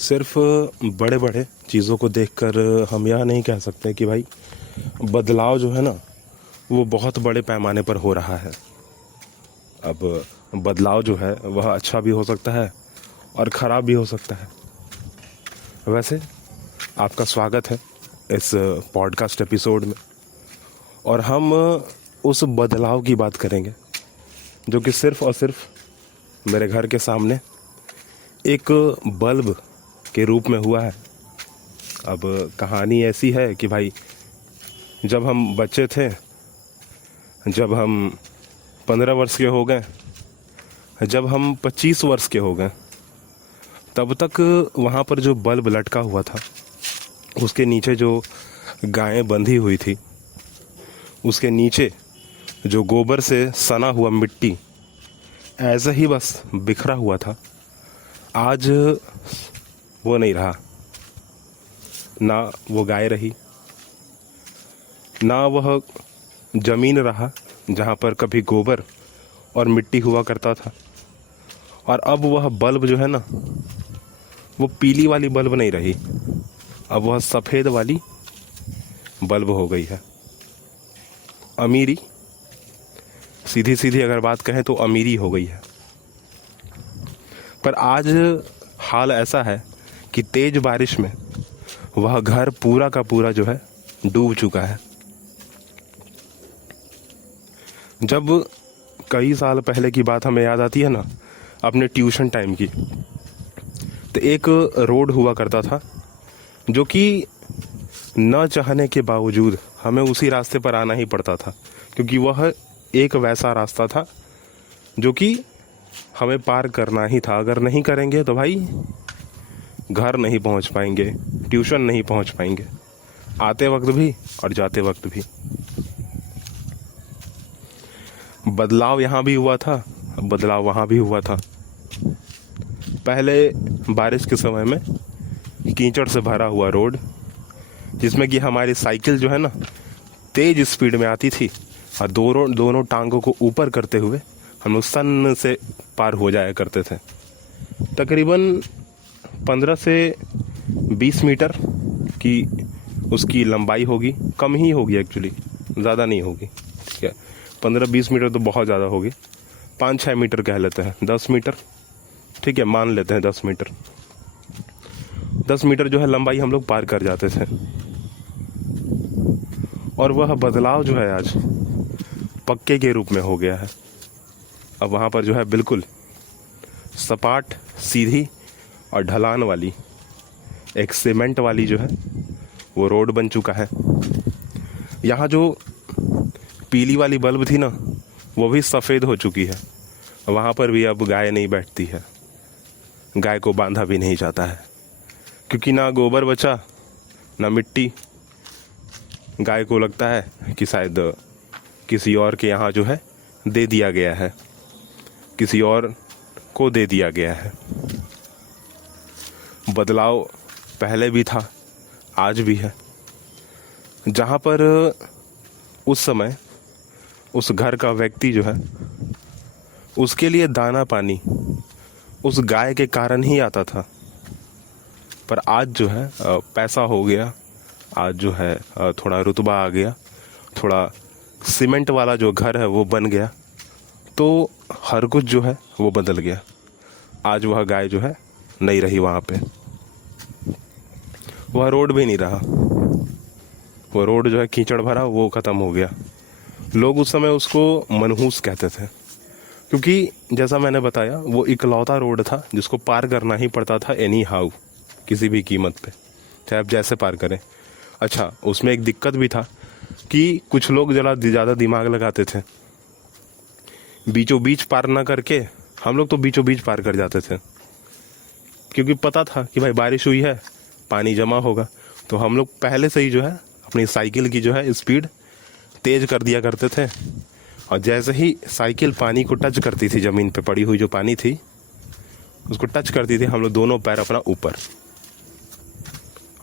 सिर्फ बड़े बड़े चीज़ों को देखकर हम यह नहीं कह सकते कि भाई बदलाव जो है ना वो बहुत बड़े पैमाने पर हो रहा है। अब बदलाव जो है वह अच्छा भी हो सकता है और ख़राब भी हो सकता है। वैसे आपका स्वागत है इस पॉडकास्ट एपिसोड में, और हम उस बदलाव की बात करेंगे जो कि सिर्फ़ और सिर्फ मेरे घर के सामने एक बल्ब के रूप में हुआ है। अब कहानी ऐसी है कि भाई जब हम बच्चे थे, जब हम 15 वर्ष के हो गए, जब हम 25 वर्ष के हो गए, तब तक वहाँ पर जो बल्ब लटका हुआ था उसके नीचे जो गायें बंधी हुई थी, उसके नीचे जो गोबर से सना हुआ मिट्टी ऐसे ही बस बिखरा हुआ था। आज वो नहीं रहा, ना वो गाय रही, ना वह जमीन रहा जहाँ पर कभी गोबर और मिट्टी हुआ करता था। और अब वह बल्ब जो है ना, वो पीली वाली बल्ब नहीं रही, अब वह सफ़ेद वाली बल्ब हो गई है। अमीरी, सीधी सीधी अगर बात कहें तो अमीरी हो गई है। पर आज हाल ऐसा है कि तेज बारिश में वह घर पूरा का पूरा जो है डूब चुका है। जब कई साल पहले की बात हमें याद आती है ना, अपने ट्यूशन टाइम की, तो एक रोड हुआ करता था जो कि न चाहने के बावजूद हमें उसी रास्ते पर आना ही पड़ता था, क्योंकि वह एक वैसा रास्ता था जो कि हमें पार करना ही था। अगर नहीं करेंगे तो भाई घर नहीं पहुंच पाएंगे, ट्यूशन नहीं पहुंच पाएंगे, आते वक्त भी और जाते वक्त भी। बदलाव यहाँ भी हुआ था, बदलाव वहाँ भी हुआ था। पहले बारिश के समय में कीचड़ से भरा हुआ रोड, जिसमें कि हमारी साइकिल जो है ना तेज स्पीड में आती थी, और दोनों टांगों को ऊपर करते हुए हम लोग सन से पार हो जाया करते थे। तकरीबन 15 से 20 मीटर की उसकी लंबाई होगी, कम ही होगी एक्चुअली, ज़्यादा नहीं होगी, ठीक है। 15-20 मीटर तो बहुत ज़्यादा होगी, 5-6 मीटर कह लेते हैं, 10 मीटर ठीक है, मान लेते हैं 10 मीटर। 10 मीटर जो है लंबाई हम लोग पार कर जाते थे। और वह बदलाव जो है आज पक्के के रूप में हो गया है। अब वहाँ पर जो है बिल्कुल सपाट, सीधी और ढलान वाली एक सीमेंट वाली जो है वो रोड बन चुका है। यहाँ जो पीली वाली बल्ब थी ना, वो भी सफ़ेद हो चुकी है। वहाँ पर भी अब गाय नहीं बैठती है, गाय को बांधा भी नहीं जाता है, क्योंकि ना गोबर बचा ना मिट्टी। गाय को लगता है कि शायद किसी और के यहाँ जो है दे दिया गया है, किसी और को दे दिया गया है। बदलाव पहले भी था, आज भी है। जहाँ पर उस समय उस घर का व्यक्ति जो है उसके लिए दाना पानी उस गाय के कारण ही आता था, पर आज जो है पैसा हो गया, आज जो है थोड़ा रुतबा आ गया, थोड़ा सीमेंट वाला जो घर है वो बन गया, तो हर कुछ जो है वो बदल गया। आज वह गाय जो है नहीं रही वहाँ पे, वह रोड भी नहीं रहा, वह रोड जो है कीचड़ भरा वो ख़त्म हो गया। लोग उस समय उसको मनहूस कहते थे, क्योंकि जैसा मैंने बताया वो इकलौता रोड था जिसको पार करना ही पड़ता था एनी हाउ, किसी भी कीमत पे, चाहे आप जैसे पार करें। अच्छा, उसमें एक दिक्कत भी था कि कुछ लोग जरा ज़्यादा दिमाग लगाते थे, बीचों बीच पार ना करके हम लोग तो बीचों बीच पार कर जाते थे, क्योंकि पता था कि भाई बारिश हुई है, पानी जमा होगा, तो हम लोग पहले से ही जो है अपनी साइकिल की जो है स्पीड तेज कर दिया करते थे। और जैसे ही साइकिल पानी को टच करती थी, ज़मीन पे पड़ी हुई जो पानी थी उसको टच करती थी, हम लोग दोनों पैर अपना ऊपर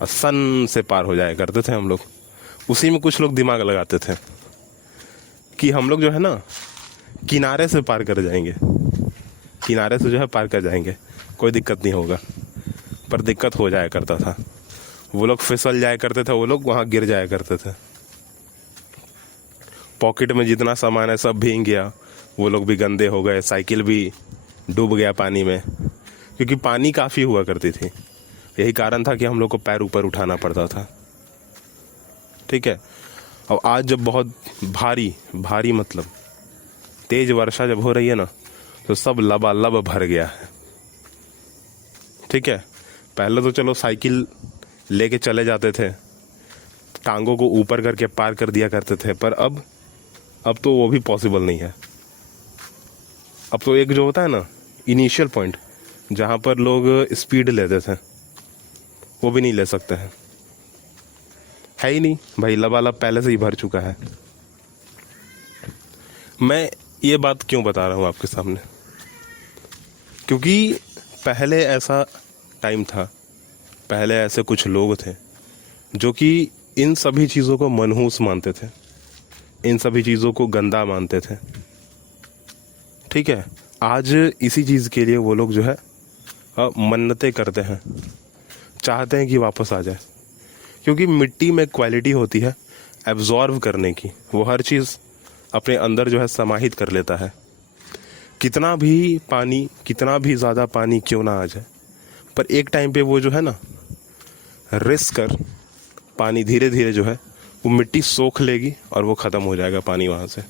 और सन से पार हो जाया करते थे हम लोग। उसी में कुछ लोग दिमाग लगाते थे कि हम लोग जो है ना किनारे से पार कर जाएंगे, किनारे से जो है पार कर जाएंगे, कोई दिक्कत नहीं होगा। पर दिक्कत हो जाया करता था। वो लोग फिसल जाया करते थे, वो लोग वहाँ गिर जाया करते थे। पॉकेट में जितना सामान है सब भीग गया, वो लोग भी गंदे हो गए, साइकिल भी डूब गया पानी में, क्योंकि पानी काफ़ी हुआ करती थी। यही कारण था कि हम लोग को पैर ऊपर उठाना पड़ता था। ठीक है। और आज जब बहुत भारी भारी मतलब तेज वर्षा जब हो रही है ना, तो सब लबालब भर गया है। ठीक है। पहले तो चलो साइकिल लेके चले जाते थे, टांगों को ऊपर करके पार कर दिया करते थे, पर अब तो वो भी पॉसिबल नहीं है। अब तो एक जो होता है ना इनिशियल पॉइंट, जहाँ पर लोग स्पीड लेते थे, वो भी नहीं ले सकते हैं। है ही नहीं भाई, लबालब पहले से ही भर चुका है। मैं ये बात क्यों बता रहा हूँ आपके सामने, क्योंकि पहले ऐसा टाइम था, पहले ऐसे कुछ लोग थे जो कि इन सभी चीज़ों को मनहूस मानते थे, इन सभी चीज़ों को गंदा मानते थे। ठीक है। आज इसी चीज़ के लिए वो लोग जो है मन्नतें करते हैं, चाहते हैं कि वापस आ जाए, क्योंकि मिट्टी में क्वालिटी होती है एब्जॉर्व करने की। वो हर चीज़ अपने अंदर जो है समाहित कर लेता है। कितना भी पानी, कितना भी ज़्यादा पानी क्यों ना आ जाए, पर एक टाइम पे वो जो है ना रिस कर पानी धीरे धीरे जो है वो मिट्टी सोख लेगी और वो ख़त्म हो जाएगा पानी वहाँ से।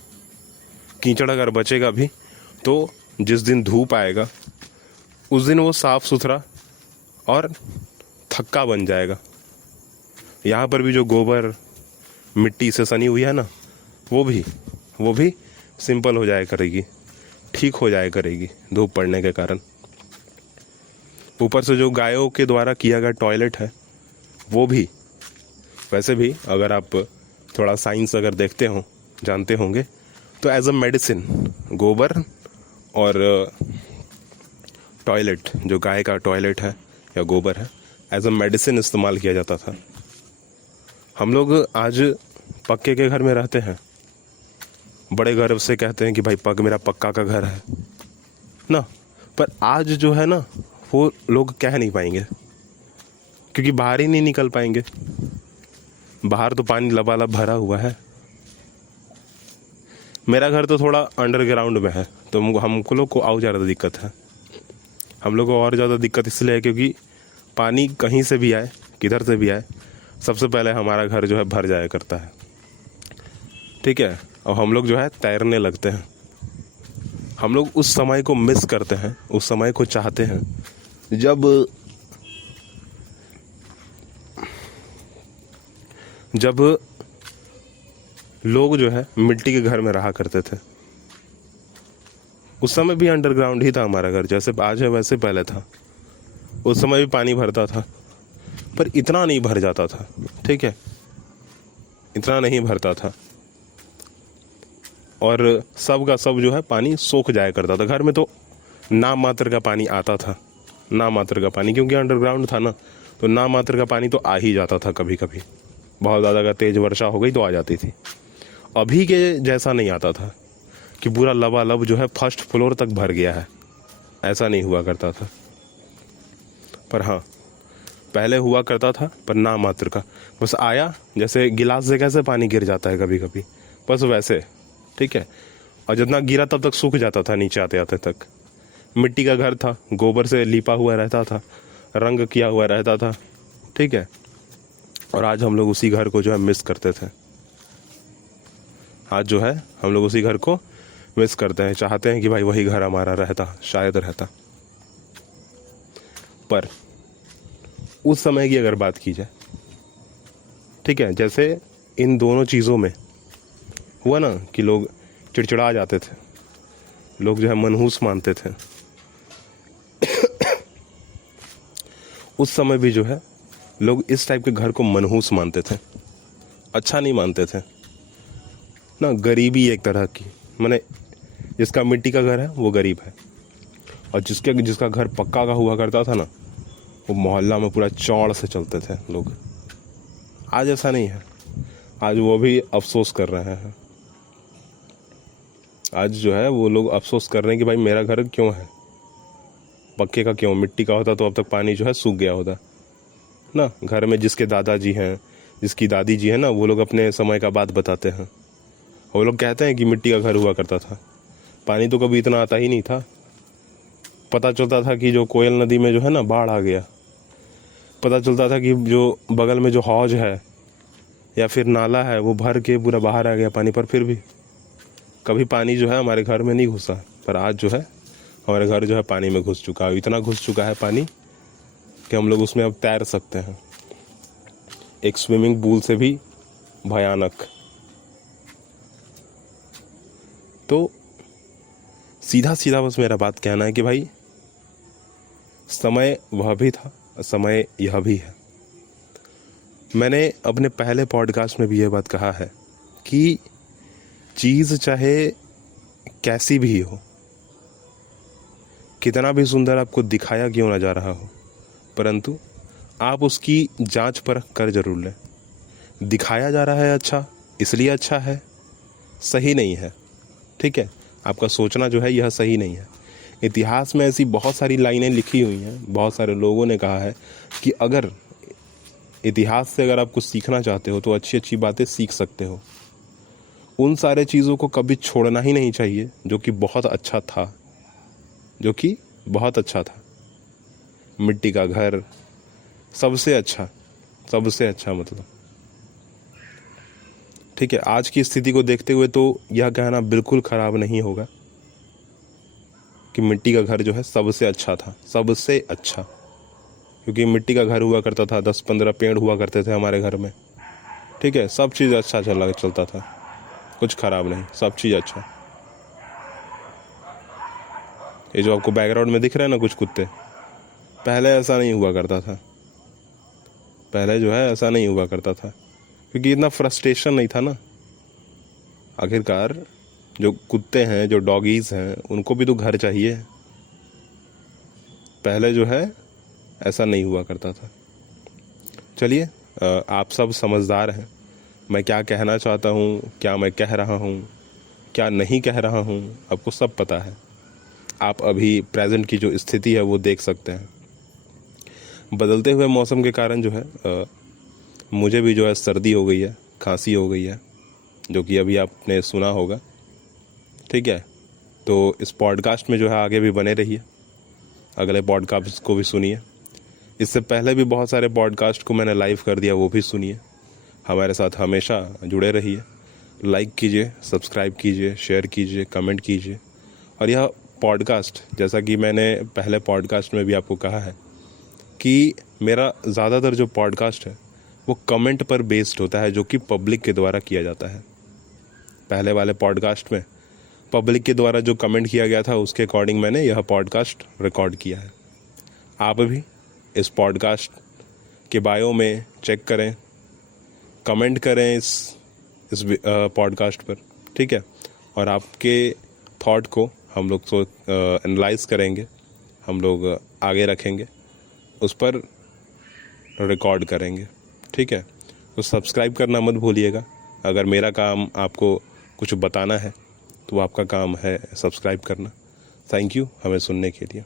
कीचड़ अगर बचेगा भी तो जिस दिन धूप आएगा उस दिन वो साफ़ सुथरा और थक्का बन जाएगा। यहाँ पर भी जो गोबर मिट्टी से सनी हुई है ना, वो भी सिंपल हो जाया करेगी, ठीक हो जाया करेगी धूप पड़ने के कारण। ऊपर से जो गायों के द्वारा किया गया टॉयलेट है, वो भी वैसे भी अगर आप थोड़ा साइंस अगर देखते हो, जानते होंगे, तो एज अ मेडिसिन गोबर और टॉयलेट, जो गाय का टॉयलेट है या गोबर है, एज अ मेडिसिन इस्तेमाल किया जाता था। हम लोग आज पक्के के घर में रहते हैं, बड़े गर्व से कहते हैं कि भाई मेरा पक्का का घर है ना, पर आज जो है ना वो लोग कह नहीं पाएंगे, क्योंकि बाहर ही नहीं निकल पाएंगे। बाहर तो पानी लबालब भरा हुआ है। मेरा घर तो थोड़ा अंडरग्राउंड में है, तो हमको लोग को और ज़्यादा दिक्कत है। हम लोग को और ज़्यादा दिक्कत इसलिए है क्योंकि पानी कहीं से भी आए, किधर से भी आए, सबसे पहले हमारा घर जो है भर जाया करता है। ठीक है। और हम लोग जो है तैरने लगते हैं। हम लोग उस समय को मिस करते हैं, उस समय को चाहते हैं जब लोग जो है मिट्टी के घर में रहा करते थे। उस समय भी अंडरग्राउंड ही था हमारा घर, जैसे आज है वैसे पहले था। उस समय भी पानी भरता था, पर इतना नहीं भर जाता था। ठीक है, इतना नहीं भरता था, और सब का सब जो है पानी सोख जाया करता था। घर में तो नाम मात्र का पानी आता था, नाम मात्र का पानी, क्योंकि अंडरग्राउंड था ना, तो नाम मात्र का पानी तो आ ही जाता था। कभी कभी बहुत ज़्यादा अगर तेज़ वर्षा हो गई तो आ जाती थी। अभी के जैसा नहीं आता था कि पूरा लबालब जो है फर्स्ट फ्लोर तक भर गया है, ऐसा नहीं हुआ करता था। पर हाँ, पहले हुआ करता था, पर नाम मात्र का, बस आया, जैसे गिलास से कैसे पानी गिर जाता है कभी कभी, बस वैसे। ठीक है। और जितना गिरा तब तक सूख जाता था नीचे आते आते तक। मिट्टी का घर था, गोबर से लिपा हुआ रहता था, रंग किया हुआ रहता था। ठीक है। और आज हम लोग उसी घर को जो है मिस करते थे। आज जो है हम लोग उसी घर को मिस करते हैं, चाहते हैं कि भाई वही घर हमारा रहता, शायद रहता। पर उस समय की अगर बात की जाए, ठीक है, जैसे इन दोनों चीज़ों में हुआ ना कि लोग चिड़चिड़ा जाते थे, लोग जो है मनहूस मानते थे, उस समय भी जो है लोग इस टाइप के घर को मनहूस मानते थे, अच्छा नहीं मानते थे ना। गरीबी एक तरह की, माने जिसका मिट्टी का घर है वो गरीब है, और जिसका घर पक्का का हुआ करता था ना, वो मोहल्ला में पूरा चौड़ से चलते थे लोग। आज ऐसा नहीं है, आज वो भी अफसोस कर रहे हैं। आज जो है वो लोग अफसोस कर रहे हैं कि भाई मेरा घर क्यों है, पक्के का क्यों, मिट्टी का होता तो अब तक पानी जो है सूख गया होता ना। घर में जिसके दादाजी हैं, जिसकी दादी जी है ना, वो लोग अपने समय का बात बताते हैं। वो लोग कहते हैं कि मिट्टी का घर हुआ करता था, पानी तो कभी इतना आता ही नहीं था। पता चलता था कि जो कोयल नदी में जो है ना बाढ़ आ गया, पता चलता था कि जो बगल में जो हौज है या फिर नाला है वो भर के पूरा बाहर आ गया पानी, पर फिर भी कभी पानी जो है हमारे घर में नहीं घुसा। पर आज जो है हमारे घर जो है पानी में घुस चुका है, इतना घुस चुका है पानी कि हम लोग उसमें अब तैर सकते हैं, एक स्विमिंग पूल से भी भयानक। तो सीधा सीधा बस मेरा बात कहना है कि भाई समय वह भी था, समय यह भी है। मैंने अपने पहले पॉडकास्ट में भी यह बात कहा है कि चीज़ चाहे कैसी भी हो, कितना भी सुंदर आपको दिखाया क्यों ना जा रहा हो, परंतु आप उसकी जांच परख कर जरूर लें। दिखाया जा रहा है अच्छा, इसलिए अच्छा है, सही नहीं है, ठीक है, आपका सोचना जो है यह सही नहीं है। इतिहास में ऐसी बहुत सारी लाइनें लिखी हुई हैं, बहुत सारे लोगों ने कहा है कि अगर इतिहास से अगर आप कुछ सीखना चाहते हो तो अच्छी अच्छी बातें सीख सकते हो। उन सारे चीज़ों को कभी छोड़ना ही नहीं चाहिए जो कि बहुत अच्छा था, जो कि बहुत अच्छा था। मिट्टी का घर सबसे अच्छा, सबसे अच्छा मतलब, ठीक है। आज की स्थिति को देखते हुए तो यह कहना बिल्कुल ख़राब नहीं होगा कि मिट्टी का घर जो है सबसे अच्छा था, सबसे अच्छा। क्योंकि मिट्टी का घर हुआ करता था, 10-15 पेड़ हुआ करते थे हमारे घर में, ठीक है, सब चीज़ अच्छा चलता था, कुछ ख़राब नहीं, सब चीज़ अच्छा। ये जो आपको बैकग्राउंड में दिख रहा है ना कुछ कुत्ते, पहले ऐसा नहीं हुआ करता था, पहले जो है ऐसा नहीं हुआ करता था, क्योंकि इतना फ्रस्ट्रेशन नहीं था ना। आखिरकार जो कुत्ते हैं, जो डॉगीज़ हैं, उनको भी तो घर चाहिए। पहले जो है ऐसा नहीं हुआ करता था। चलिए, आप सब समझदार हैं, मैं क्या कहना चाहता हूँ, क्या मैं कह रहा हूँ, क्या नहीं कह रहा हूँ, आपको सब पता है। आप अभी प्रेजेंट की जो स्थिति है वो देख सकते हैं। बदलते हुए मौसम के कारण जो है मुझे भी जो है सर्दी हो गई है, खांसी हो गई है, जो कि अभी आपने सुना होगा, ठीक है। तो इस पॉडकास्ट में जो है आगे भी बने रहिए, अगले पॉडकास्ट को भी सुनिए। इससे पहले भी बहुत सारे पॉडकास्ट को मैंने लाइव कर दिया, वो भी सुनिए। हमारे साथ हमेशा जुड़े रहिए, लाइक कीजिए, सब्सक्राइब कीजिए, शेयर कीजिए, कमेंट कीजिए। और यह पॉडकास्ट, जैसा कि मैंने पहले पॉडकास्ट में भी आपको कहा है कि मेरा ज़्यादातर जो पॉडकास्ट है वो कमेंट पर बेस्ड होता है, जो कि पब्लिक के द्वारा किया जाता है। पहले वाले पॉडकास्ट में पब्लिक के द्वारा जो कमेंट किया गया था उसके अकॉर्डिंग मैंने यह पॉडकास्ट रिकॉर्ड किया है। आप भी इस पॉडकास्ट के बायो में चेक करें, कमेंट करें इस पॉडकास्ट पर, ठीक है। और आपके थॉट को हम लोग एनालाइज करेंगे, हम लोग आगे रखेंगे, उस पर रिकॉर्ड करेंगे, ठीक है। तो सब्सक्राइब करना मत भूलिएगा। अगर मेरा काम आपको कुछ बताना है तो आपका काम है सब्सक्राइब करना। थैंक यू हमें सुनने के लिए।